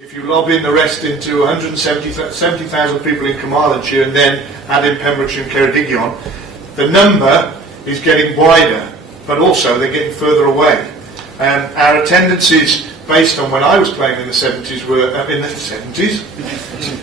If you lob in the rest into 170,000 people in Carmarthenshire and then add in Pembrokeshire and Ceredigion, the number is getting wider, but also they're getting further away. Our attendances, based on when I was playing in the 70s, were in the 70s,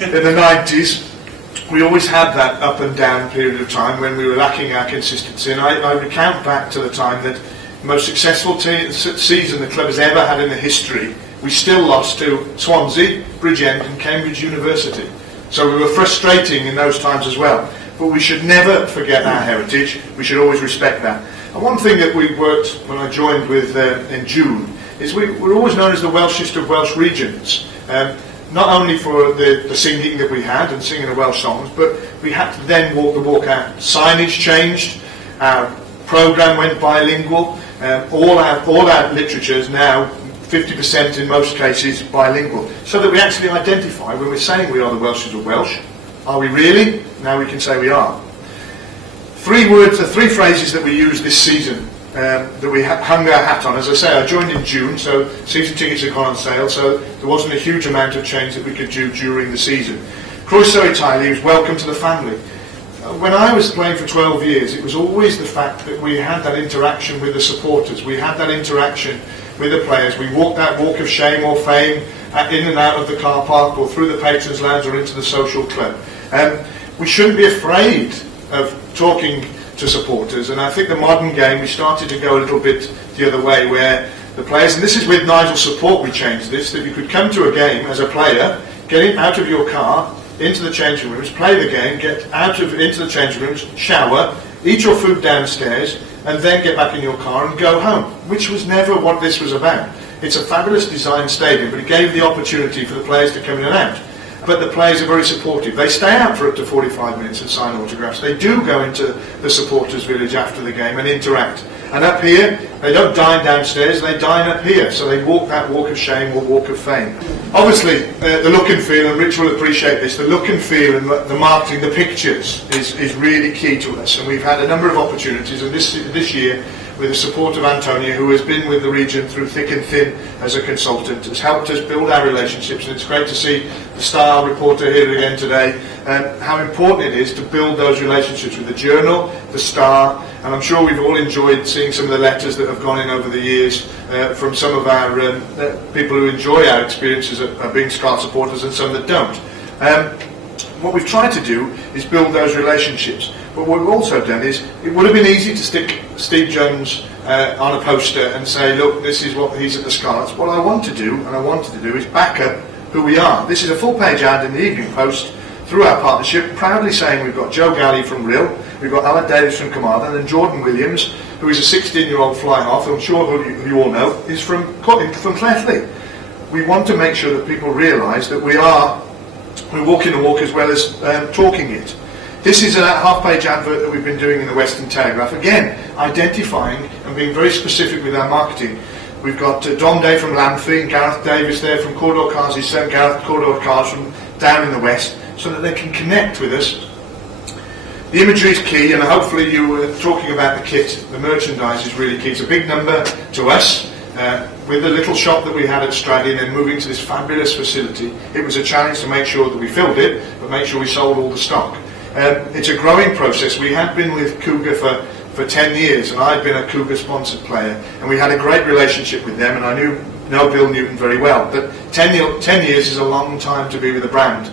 in the 90s. We always had that up and down period of time when we were lacking our consistency, and I recount back to the time that the most successful season the club has ever had in the history. We still lost to Swansea, Bridgend and Cambridge University. So we were frustrating in those times as well. But we should never forget our heritage. We should always respect that. And one thing that we worked when I joined with in June is we're always known as the Welshest of Welsh regions. Not only for the singing that we had and singing the Welsh songs, but we had to then walk the walk out. Signage changed, our programme went bilingual, all our literature is now 50% in most cases bilingual, so that we actually identify when we're saying we are the Welshest of Welsh. Are we really? Now we can say we are. Three phrases that we used this season that we hung our hat on. As I say, I joined in June, so season tickets had gone on sale, so there wasn't a huge amount of change that we could do during the season. Croeso Italia was welcome to the family. When I was playing for 12 years, it was always the fact that we had that interaction with the supporters. We had that interaction with the players. We walked that walk of shame or fame in and out of the car park or through the patrons' lounge or into the social club. We shouldn't be afraid of talking to supporters, and I think the modern game, we started to go a little bit the other way, where the players, and this is with Nigel's support we changed this, that you could come to a game as a player, get out of your car, into the changing rooms, play the game, get into the changing rooms, shower, eat your food downstairs, and then get back in your car and go home, which was never what this was about. It's a fabulous designed stadium, but it gave the opportunity for the players to come in and out. But the players are very supportive. They stay out for up to 45 minutes and sign autographs. They do go into the supporters' village after the game and interact. And up here, they don't dine downstairs, they dine up here. So they walk that walk of shame or walk of fame. Obviously, the look and feel, and Rich will appreciate this, the look and feel and the marketing, the pictures is really key to us. And we've had a number of opportunities, and this year, with the support of Antonia, who has been with the region through thick and thin as a consultant, has helped us build our relationships, and it's great to see the Star reporter here again today, how important it is to build those relationships with the Journal, the Star, and I'm sure we've all enjoyed seeing some of the letters that have gone in over the years from some of our people who enjoy our experiences of being Scarlet supporters and some that don't. What we've tried to do is build those relationships. But what we've also done is, it would have been easy to stick Steve Jones on a poster and say, look, this is what he's at the Scarlets. What I want to do, and I wanted to do, is back up who we are. This is a full-page ad in the Evening Post through our partnership, proudly saying we've got Joe Galley from Rill, we've got Alan Davis from Carmarthen, and Jordan Williams, who is a 16-year-old fly-half, I'm sure who you all know, is from Clethley. We want to make sure that people realise that we're walking the walk as well as talking it. This is a half-page advert that we've been doing in the Western Telegraph. Again, identifying and being very specific with our marketing. We've got Dom Day from Lamphey and Gareth Davis there from Cordor Cars, his son Gareth Cordor Cars from down in the West, so that they can connect with us. The imagery is key, and hopefully you were talking about the kit. The merchandise is really key. It's a big number to us. With the little shop that we had at Stradin and moving to this fabulous facility, it was a challenge to make sure that we filled it, but make sure we sold all the stock. It's a growing process. We had been with Cougar for 10 years, and I'd been a Cougar sponsored player, and we had a great relationship with them, and I know Bill Newton very well, but 10 years is a long time to be with a brand.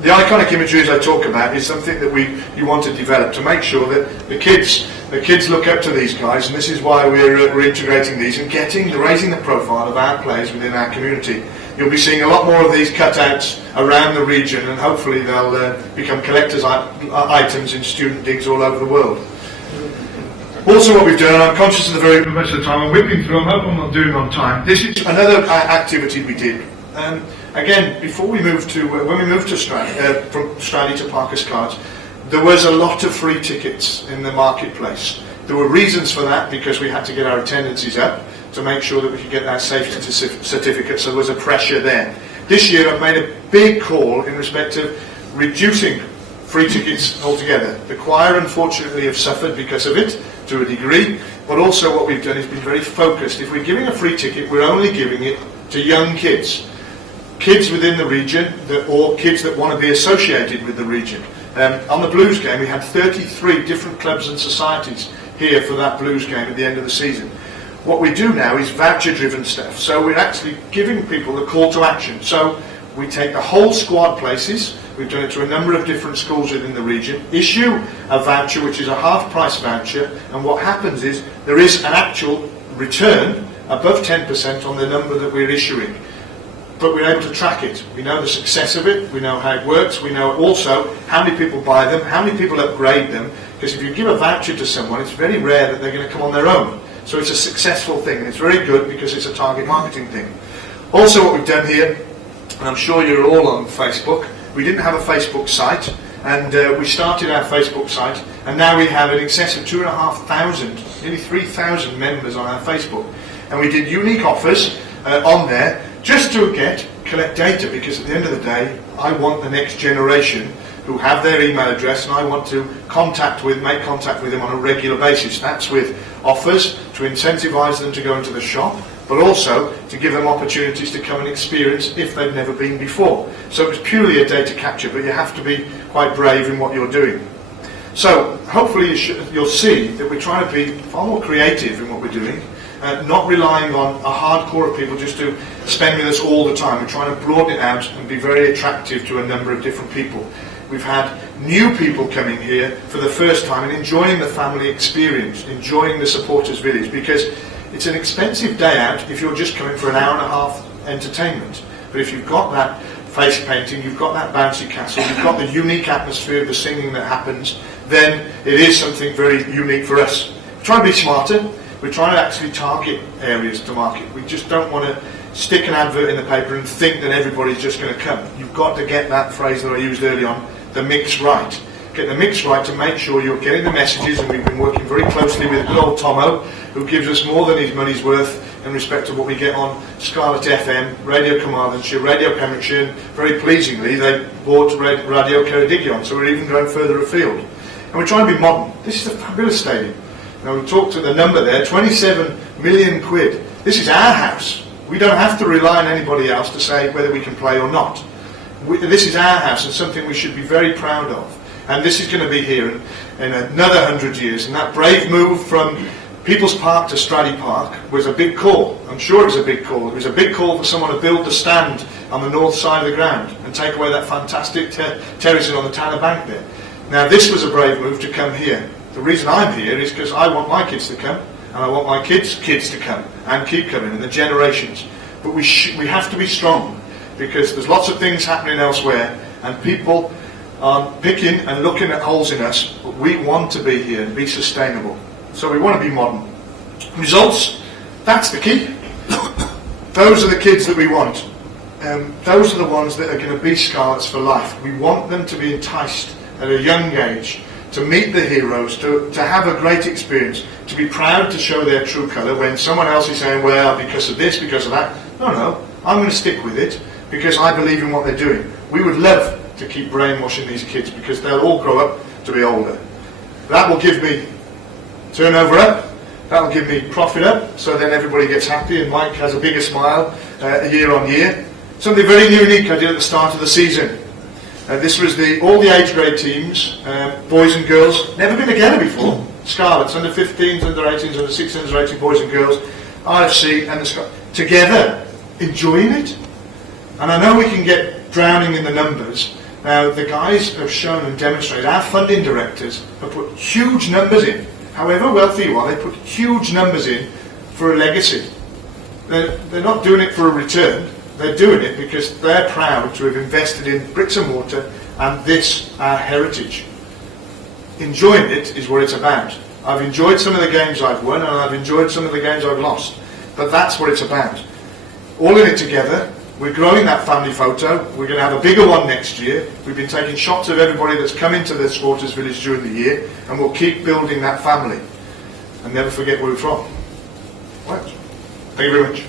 The iconic imagery, as I talk about, is something that you want to develop to make sure that the kids look up to these guys, and this is why we're integrating these and raising the profile of our players within our community. You'll be seeing a lot more of these cutouts around the region, and hopefully they'll become collector's items in student digs all over the world. Also, what we've done, and I'm conscious of the very much of the time I'm whipping through, I hope I'm not doing on time. This is another activity we did. Again, when we moved to from Stradey to Parker Scarlets, there was a lot of free tickets in the marketplace. There were reasons for that, because we had to get our attendances up to make sure that we could get that safety certificate, so there was a pressure there. This year I've made a big call in respect of reducing free tickets altogether. The choir unfortunately have suffered because of it to a degree, but also what we've done is been very focused. If we're giving a free ticket, we're only giving it to young kids. kids within the region or kids that want to be associated with the region. On the Blues game we had 33 different clubs and societies here for that Blues game at the end of the season. What we do now is voucher driven stuff, so we're actually giving people the call to action. So we take the whole squad places, we've done it to a number of different schools within the region, issue a voucher which is a half price voucher, and what happens is there is an actual return above 10% on the number that we're issuing. But we're able to track it. We know the success of it, we know how it works, we know also how many people buy them, how many people upgrade them, because if you give a voucher to someone, it's very rare that they're going to come on their own. So it's a successful thing, and it's very good because it's a target marketing thing. Also what we've done here, and I'm sure you're all on Facebook, we didn't have a Facebook site, and we started our Facebook site, and now we have in excess of 2,500, nearly 3,000 members on our Facebook. And we did unique offers on there, just to collect data, because at the end of the day, I want the next generation who have their email address, and I want to make contact with them on a regular basis. That's with offers to incentivise them to go into the shop, but also to give them opportunities to come and experience if they've never been before. So it's purely a data capture, but you have to be quite brave in what you're doing. So hopefully you'll see that we're trying to be far more creative in what we're doing, not relying on a hardcore of people just to spend with us all the time. We're trying to broaden it out and be very attractive to a number of different people. We've had new people coming here for the first time and enjoying the family experience, enjoying the supporters village, because it's an expensive day out if you're just coming for an hour and a half entertainment. But if you've got that face painting, you've got that bouncy castle, you've got the unique atmosphere of the singing that happens, then it is something very unique for us. We're trying to be smarter. We're trying to actually target areas to market. We just don't want to stick an advert in the paper and think that everybody's just going to come. You've got to get that phrase that I used early on, the mix right. Get the mix right to make sure you're getting the messages, and we've been working very closely with good old Tomo, who gives us more than his money's worth in respect of what we get on Scarlet FM, Radio Carmarthenshire, Radio Pembrokeshire. Very pleasingly, they bought Radio Ceredigion, so we're even going further afield. And we're trying to be modern. This is a fabulous stadium. Now we talked to the number there, 27 million quid. This is our house. We don't have to rely on anybody else to say whether we can play or not. This is our house, and something we should be very proud of. And this is going to be here in another 100 years. And that brave move from People's Park to Stradey Park was a big call. I'm sure it was a big call. It was a big call for someone to build the stand on the north side of the ground and take away that fantastic terracing on the Tanner Bank there. Now this was a brave move to come here. The reason I'm here is because I want my kids to come, and I want my kids' kids to come, and keep coming, and the generations. But we have to be strong, because there's lots of things happening elsewhere, and people are picking and looking at holes in us, but we want to be here and be sustainable. So we want to be modern. Results, that's the key. Those are the kids that we want. Those are the ones that are going to be Scarlets for life. We want them to be enticed at a young age, to meet the heroes, to have a great experience, to be proud to show their true colour when someone else is saying, well, because of this, because of that. No, I'm going to stick with it because I believe in what they're doing. We would love to keep brainwashing these kids because they'll all grow up to be older. That will give me turnover up, that will give me profit up, so then everybody gets happy and Mike has a bigger smile year on year. Something very unique I did at the start of the season. This was all the age grade teams, boys and girls, never been together before. Scarlets, under 15s, under 18s, under 16s, under 18 boys and girls, RFC and the Scarlets, together, enjoying it. And I know we can get drowning in the numbers. Now, the guys have shown and demonstrated, our funding directors have put huge numbers in. However wealthy you are, they put huge numbers in for a legacy. They're not doing it for a return. They're doing it because they're proud to have invested in bricks and mortar and this, our heritage. Enjoying it is what it's about. I've enjoyed some of the games I've won and I've enjoyed some of the games I've lost. But that's what it's about. All in it together. We're growing that family photo. We're going to have a bigger one next year. We've been taking shots of everybody that's come into the supporters village during the year, and we'll keep building that family. And never forget where we're from. Right. Thank you very much.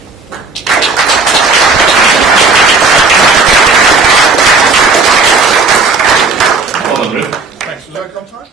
Well done, Rupert. Thanks. Was that on time?